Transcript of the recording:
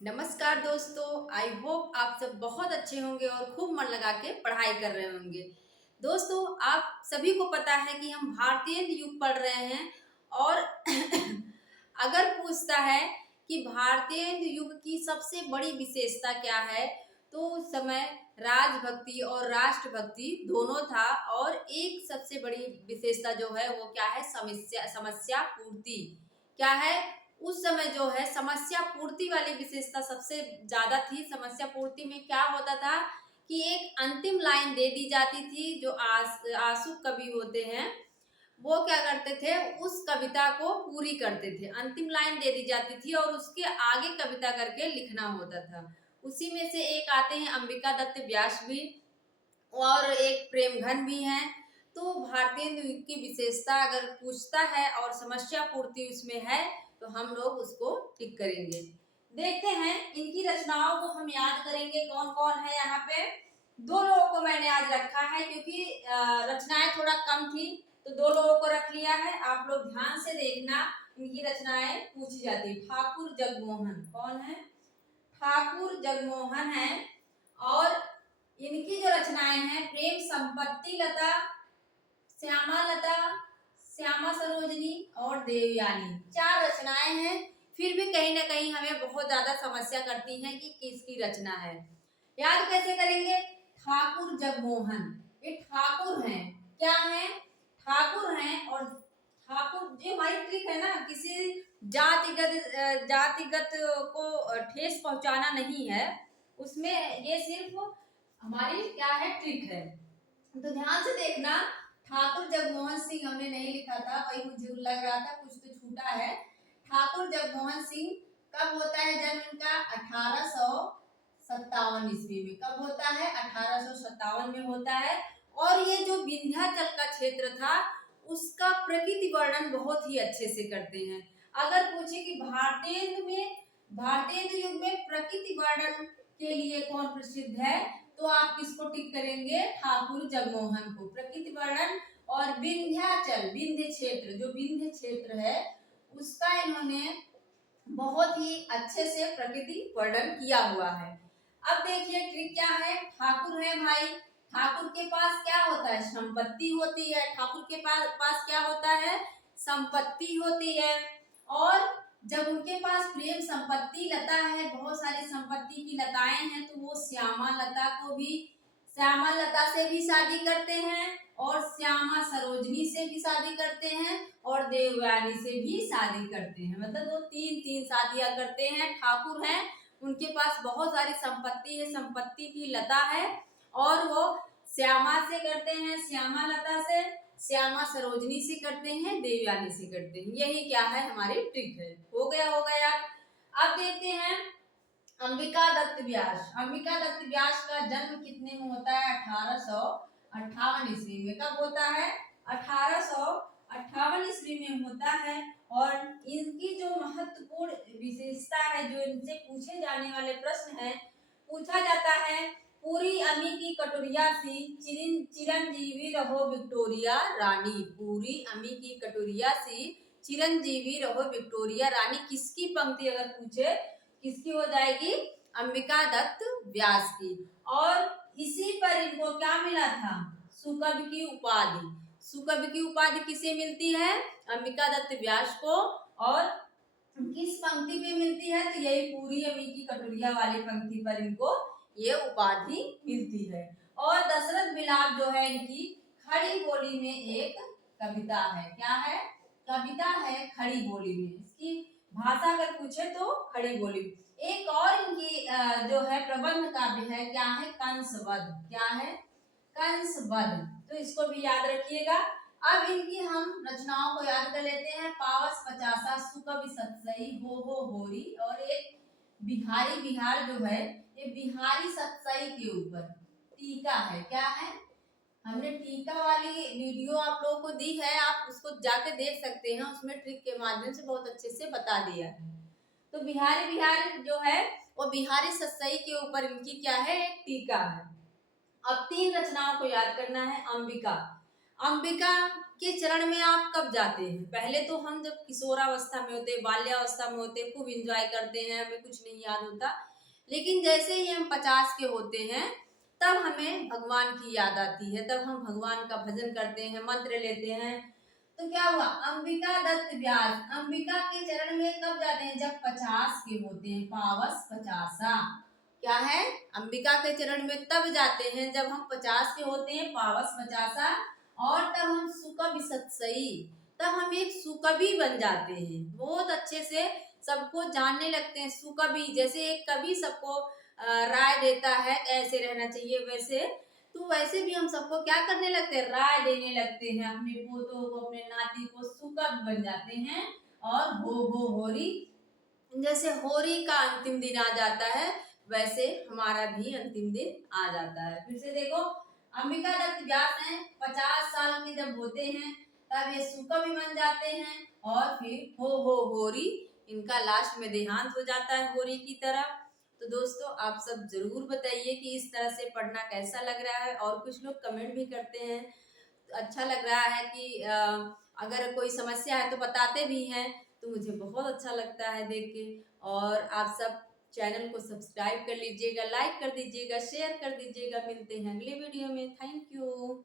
नमस्कार दोस्तों, I hope आप सब बहुत अच्छे होंगे और खूब मन लगा के पढ़ाई कर रहे होंगे। दोस्तों, आप सभी को पता है कि हम भारतीय युग पढ़ रहे हैं और अगर पूछता है कि भारतीय युग की सबसे बड़ी विशेषता क्या है, तो उस समय राजभक्ति और राष्ट्रभक्ति दोनों था। और एक सबसे बड़ी विशेषता जो है वो क्या है, समस्या समस्या पूर्ति क्या है। उस समय जो है समस्या पूर्ति वाली विशेषता सबसे ज्यादा थी। समस्या पूर्ति में क्या होता था कि एक अंतिम लाइन दे दी जाती थी। जो आंसू कवि होते हैं वो क्या करते थे, उस कविता को पूरी करते थे। अंतिम लाइन दे दी जाती थी और उसके आगे कविता करके लिखना होता था। उसी में से एक आते हैं अंबिका दत्त व्यास भी, और एक प्रेमघन भी हैं। तो भारतीय युग की विशेषता अगर पूछता है और समस्या पूर्ति उसमें है, तो हम लोग उसको टिक करेंगे। देखते हैं इनकी रचनाओं को हम याद करेंगे कौन कौन है यहाँ पे। दो लोगों को मैंने आज रखा है क्योंकि रचनाएं थोड़ा कम थी, तो दो लोगों को रख लिया है। आप लोग ध्यान से देखना, इनकी रचनाएं पूछी जाती। ठाकुर जगमोहन कौन है? ठाकुर जगमोहन है। और इनकी जो रचनाएं हैं, प्रेम संपत्ति लता, श्यामा लता, श्यामा सरोजनी और देवयानी, चार रचनाएं हैं। फिर भी कहीं ना कहीं हमें बहुत ज्यादा समस्या करती हैं कि किसकी रचना है। याद कैसे करेंगे? ठाकुर जगमोहन, ये ठाकुर हैं। क्या है? ठाकुर हैं। और ठाकुर ये हमारी ट्रिक है ना, किसी जातिगत को ठेस पहुंचाना नहीं है उसमें, ये सिर्फ हमारी क्या है, ट्रिक है। तो ध्यान से देखना, ठाकुर जगमोहन सिंह हमने नहीं लिखा था, वही मुझे लग रहा था कुछ तो छूटा है। ठाकुर जगमोहन सिंह कब होता है जन्म इनका? 1857 ईस्वी में। कब होता है? 1857 में होता है। और ये जो विंध्याचल का क्षेत्र था उसका प्रकृति वर्णन बहुत ही अच्छे से करते हैं। अगर पूछे कि भारतीय युग में प्रकृति वर्णन के लिए कौन प्रसिद्ध है, तो आप किसको टिक करेंगे? ठाकुर जगमोहन को। प्रकृति वर्णन और विंध्याचल, जो विंध्य क्षेत्र है उसका इन्होंने बहुत ही अच्छे से प्रकृति वर्णन किया हुआ है। अब देखिए ट्रिक क्या है। ठाकुर है भाई, ठाकुर के पास क्या होता है? संपत्ति होती है। ठाकुर के पास क्या होता है? संपत्ति होती है। और जब उनके पास प्रेम संपत्ति लता है, बहुत सारी संपत्ति की लताएं हैं, तो वो श्यामा लता से भी शादी करते हैं, और श्यामा सरोजनी से भी शादी करते हैं, और देवयानी से भी शादी करते हैं। मतलब वो तीन तीन शादियां करते हैं। ठाकुर हैं, उनके पास बहुत सारी संपत्ति है, संपत्ति की लता है, और वो श्यामा से करते हैं, श्यामा लता से, श्यामा सरोजनी से करते हैं, देवयानी से करते हैं। यही क्या है, हमारी ट्रिक है। हो गया। अब देखते हैं अंबिका दत्त व्यास। अंबिका दत्त व्यास का जन्म कितने में होता है? 1858 ईस्वी में। कब होता है? 1858 ईस्वी में होता है। और इनकी जो महत्वपूर्ण विशेषता है, जो इनसे पूछे जाने वाले प्रश्न है, पूछा जाता है, पूरी अमी की कटोरिया सी चिरंजीवी रहो विक्टोरिया रानी। पूरी अमी की कटोरिया सी चिरंजीवी रहो विक्टोरिया रानी, किसकी पंक्ति अगर पूछे, किसकी हो जाएगी? अंबिका दत्त व्यास की। और इसी पर इनको क्या मिला था? सुकवि की उपाधि। सुकवि की उपाधि किसे मिलती है? अंबिका दत्त व्यास को। और किस पंक्ति पे मिलती है? तो यही पूरी अमी की कटोरिया वाली पंक्ति पर इनको ये उपाधि मिलती है। और दशरथ बिलाप जो है इनकी खड़ी बोली में एक कविता है। क्या है? कविता है खड़ी बोली में। इसकी भाषा अगर पूछे तो खड़ी बोली। एक और इनकी जो है प्रबंध काव्य है, क्या है? कंसवध। क्या है? कंसवध। तो इसको भी याद रखिएगा। अब इनकी हम रचनाओं को याद कर लेते हैं। पावस पचासा, सुकवि सतसई, हो होरी, और एक बिहारी बिहार जो है, ये बिहारी सतसई के ऊपर टीका है। क्या है? हमने टीका वाली वीडियो आप लोगों को दी है, आप उसको जाके देख सकते हैं। उसमें ट्रिक के माध्यम से बहुत अच्छे से बता दिया है। तो बिहारी बिहार जो है वो बिहारी सतसई के ऊपर इनकी क्या है? एक टीका है। अब तीन रचनाओं को याद करना है। अंबिका। अंबिका के चरण में आप कब जाते हैं? पहले तो हम जब किशोरावस्था में होते, बाल्यावस्था में होते, खूब एंजॉय करते हैं, हमें कुछ नहीं याद होता। लेकिन जैसे ही हम 50 के होते हैं, तब हमें भगवान की याद आती है, तब हम भगवान का भजन करते हैं, मंत्र लेते हैं। तो क्या हुआ, अंबिका दत्त व्यास अंबिका के चरण में कब जाते हैं? जब 50 के होते हैं, पावस पचासा। क्या है, अंबिका के चरण में तब जाते हैं जब हम 50 के होते हैं, पावस पचासा। और तब हम सुकवि सत्सई, तब हम एक सुकवि बन जाते हैं, बहुत अच्छे से सबको जानने लगते हैं। सुकवि जैसे एक कवि सबको राय देता है कैसे रहना चाहिए, वैसे तो वैसे भी हम सबको क्या करने लगते हैं, राय देने लगते हैं, अपने पोतों को, अपने नाती को सुकवि बन जाते हैं। और हो होरी, जैसे होरी का अंतिम दिन आ जाता है, वैसे हमारा भी अंतिम दिन आ जाता है। फिर से देखो, अंबिका दत्त व्यास हैं, 50 साल के जब होते हैं तब ये सुकवि बन जाते हैं। और फिर हो होरी, इनका लास्ट में देहांत हो जाता है होरी की तरह। तो दोस्तों आप सब जरूर बताइए कि इस तरह से पढ़ना कैसा लग रहा है, और कुछ लोग कमेंट भी करते हैं। अच्छा लग रहा है कि अगर कोई समस्या है तो बताते भी हैं, तो मुझे बहुत अच्छा लगता है देख के। और आप सब चैनल को सब्सक्राइब कर लीजिएगा, लाइक कर दीजिएगा, शेयर कर दीजिएगा। मिलते हैं अगले वीडियो में। Thank you.